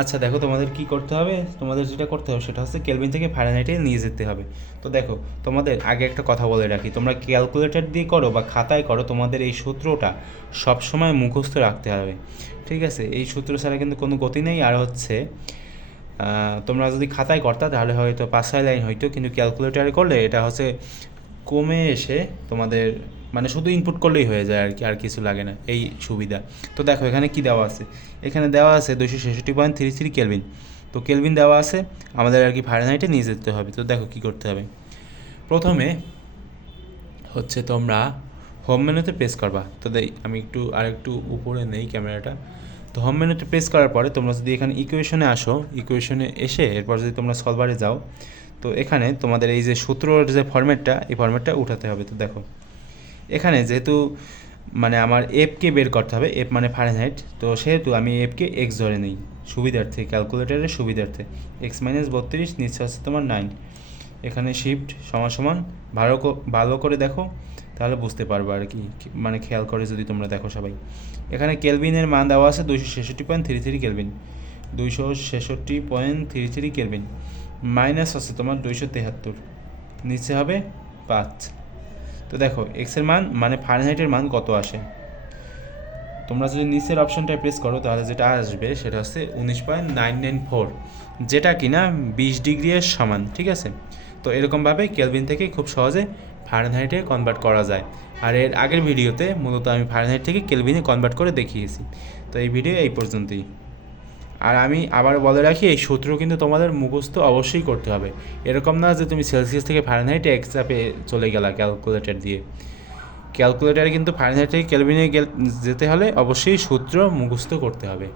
আচ্ছা দেখো তোমাদের কি করতে হবে? তোমাদের যেটা করতে হবে সেটা হচ্ছে কেলভিন থেকে ফারেনহাইটে নিয়ে যেতে হবে। তো দেখো, তোমাদের আগে একটা কথা বলে রাখি। তোমরা ক্যালকুলেটর দিয়ে করো বা খাতায় করো, তোমাদের এই সূত্রটা সবসময় মুখস্থ রাখতে হবে। ঠিক আছে? এই সূত্র ছাড়া কিন্তু কোনো গতি নেই। আর হচ্ছে তোমরা যদি খাতায় করতা, তাহলে হয়তো পাঁচ ছয় লাইন হইতো। কিন্তু ক্যালকুলেটারে করলে এটা হচ্ছে কমে এসে তোমাদের মানে শুধু ইনপুট করলেই হয়ে যায় আর কি, আর কিছু লাগে না, এই সুবিধা। তো দেখো, এখানে কি দেওয়া আছে? এখানে দেওয়া আছে দুশো ছেষট্টি পয়েন্ট থ্রি থ্রি কেলভিন তো কেলভিন দেওয়া আছে, আমাদের আর কি ফারেনহাইটে নিয়ে যেতে হবে। তো দেখো কি করতে হবে। প্রথমে হচ্ছে তোমরা হোম মেনুতে প্রেস করবা। তো দেই, আমি একটু আর একটু উপরে নেই ক্যামেরাটা। তো হোম মেনুতে প্রেস করার পরে তোমরা যদি এখানে ইকুয়েশনে আসো ইকুয়েশনে এসে এরপর যদি তোমরা সলভারে যাও, তো এখানে তোমাদের এই যে সূত্রর যে ফরম্যাটটা এই ফরম্যাটটা উঠাতে হবে। তো দেখো এখানে যেহেতু মানে আমার এফকে বের করতে হবে এফ মানে ফারেনহাইট তো সেহেতু আমি এফকে এক্স ধরে নিই, সুবিধার্থে ক্যালকুলেটারের সুবিধার্থে। এক্স মাইনাস বত্রিশ, নিচে হচ্ছে তোমার নাইন এখানে শিফট সমান সমান, ভালো ভালো করে দেখো, তাহলে বুঝতে পারবে আর কি, কি- মানে খেয়াল করে যদি তোমরা দেখো সবাই। এখানে কেলভিনের মান দেওয়া আছে দুইশো ছেষট্টি পয়েন্ট থ্রি থ্রি কেলভিন। দুইশো ছেষট্টি point three three kelvin. Minus আছে তোমার দুইশো তেহাত্তর। নিচে হবে পাঁচ। তো দেখো এক্সের মান মানে ফারেনহাইটের মান কত আসে? তোমরা যদি নিচের অপশনটায় প্রেস করো, তাহলে যেটা আসবে সেটা হচ্ছে উনিশ পয়েন্ট নাইন নাইন ফোর, যেটা কিনা বিশ ডিগ্রি এর সমান, ঠিক আছে? তো এরকমভাবে কেলভিন থেকে খুব সহজে ফারেনহাইটে কনভার্ট করা যায়। আর এর আগের ভিডিওতে মূলত আমি ফারেনহাইট থেকে কেলভিনে কনভার্ট করে দেখিয়েছি। তো এই ভিডিও এই পর্যন্তই। আর আমি আবার বলে রাখি, এই সূত্র কিন্তু তোমাদের মুখস্থ অবশ্যই করতে হবে। এরকম না যে তুমি সেলসিয়াস থেকে ফারেনহাইটে একসাপে চলে গেলা ক্যালকুলেটার দিয়ে। ক্যালকুলেটারে কিন্তু ফারেনহাইটে কেলভিনে যেতে হলে অবশ্যই সূত্র মুখস্থ করতে হবে।